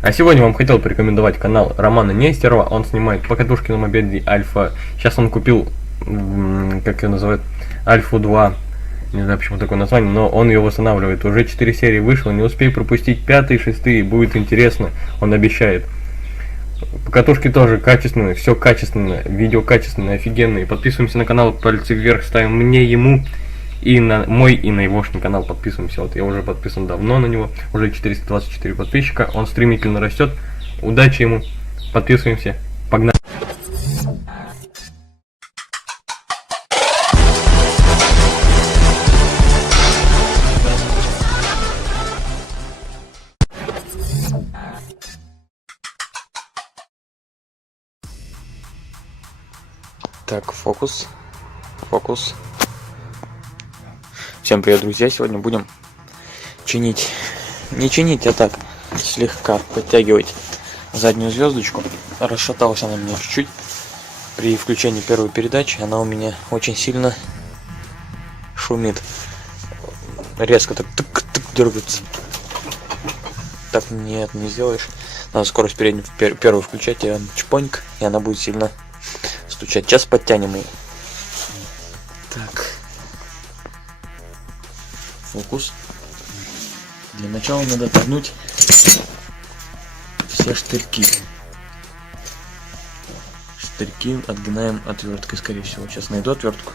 А сегодня вам хотел порекомендовать канал Романа Нестерова. Он снимает покатушки на мопеде Альфа. Сейчас он купил, как ее называют, Альфу 2. Не знаю, почему такое название, но он ее восстанавливает. Уже 4 серии вышло, не успей пропустить 5-й, 6-й, будет интересно, он обещает. Покатушки тоже качественные, все качественное, видео качественное, офигенные. Подписываемся на канал, пальцы вверх ставим мне, ему. И на мой, и на егошний канал подписываемся. Вот я уже подписан давно на него. Уже 424 подписчика. Он стремительно растет. Удачи ему. Подписываемся. Погнали. Так, фокус. Всем привет, друзья! Сегодня будем чинить, не чинить, а так, слегка подтягивать заднюю звездочку. Расшаталась она у меня чуть-чуть при включении первой передачи. Она у меня очень сильно шумит. Резко так тык-тык дергается. Так нет, не сделаешь. Надо скорость первую включать, и чпоньк, и она будет сильно стучать. Сейчас подтянем ее. Так. Фокус. Для начала надо отогнуть все штырьки. Штырьки отгинаем отверткой, скорее всего. Сейчас найду отвертку.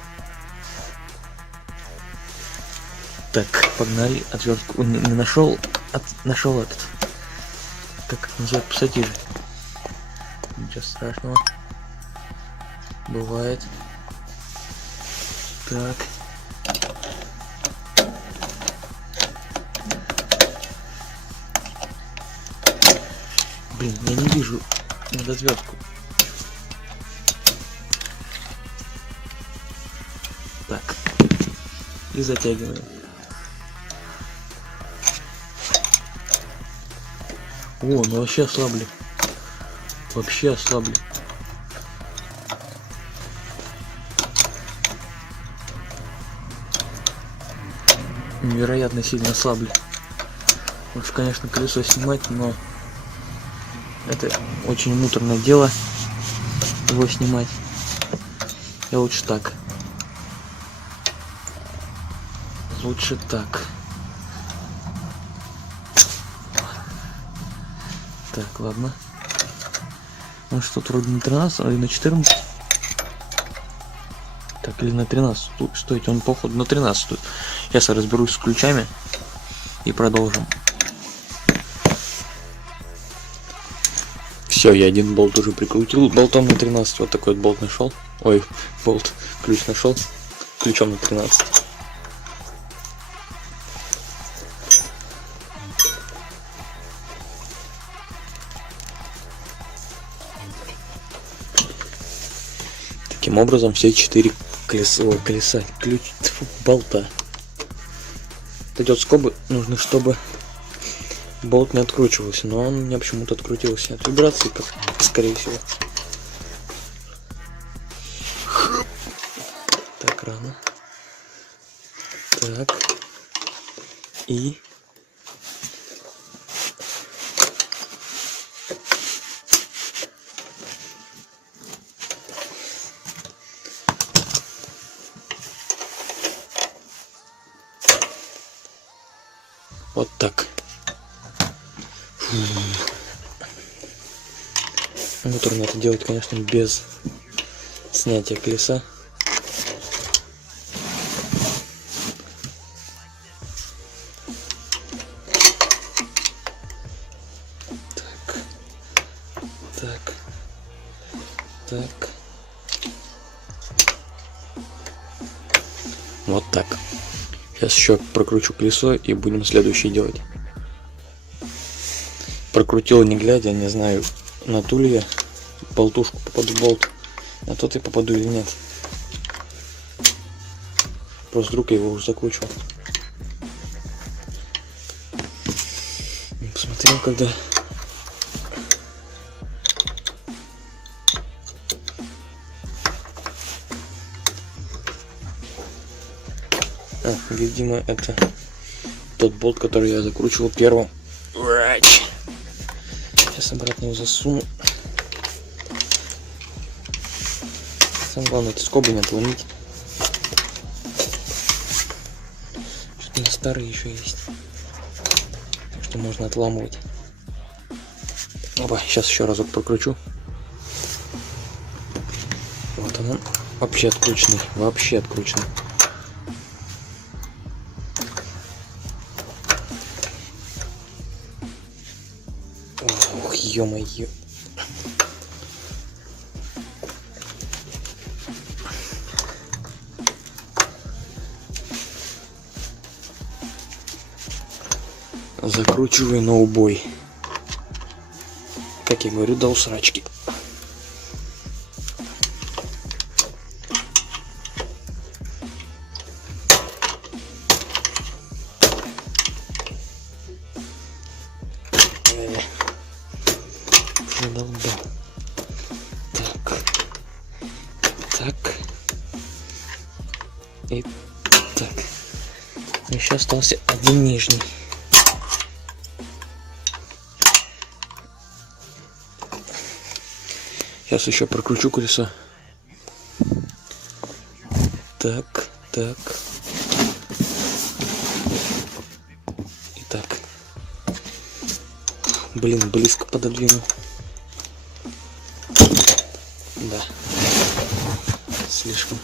Так, погнали. Отвертку не нашел. Нашел этот. Как называют, пассатижи. Ничего страшного. Бывает. Так. Блин, я не вижу отвертку. Так. И затягиваем. О, ну вообще ослабли. Вообще ослабли. Невероятно сильно ослабли. Лучше, конечно, колесо снимать, но это очень муторное дело его снимать. Я лучше так. Лучше так. Так, ладно. Ну что, тут вроде на 13, или на 14. Так, или на 13. Стоит он, походу, на 13 тут. Сейчас я разберусь с ключами и продолжим. Все, я один болт уже прикрутил болтом на 13. Вот такой вот болт нашел. Ой, болт, ключ нашел. Ключом на 13. Таким образом, все 4 колеса, ключ, болта. Эти скобы нужны, чтобы болт не откручивался, но он у меня почему-то открутился от вибрации, скорее всего. Так, рано. Так. И... Вот так. Муторно это делать, конечно, без снятия колеса. Так. Вот так. Сейчас еще прокручу колесо и будем следующее делать. Прокрутил не глядя, не знаю, на ту ли я болтушку попаду в болт, а тот и попаду или нет. Просто вдруг я его уже закручу. Посмотрел, когда... Видимо, это тот болт, который я закручивал первым. Сейчас обратно его засуну. Самое главное, эти скобы не отломить. Что-то у меня старые еще есть. Что можно отламывать. Опа, сейчас еще разок прокручу. Вот он. Вообще открученный. Вообще открученный. Ох, ё-моё. Закручиваю на убой. Как я говорю, до усрачки. Задолбал. Так. Так. И так. Еще остался один нижний. Сейчас еще прокручу колесо. Так, так. И так. Блин, близко пододвинул. Да. Слишком.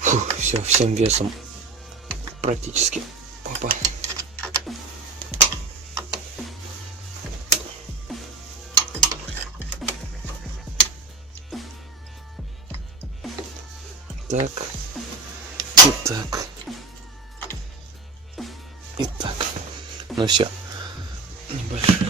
Фух, все, всем весом практически. Опа. Так. И так. И так. Ну все. Небольшой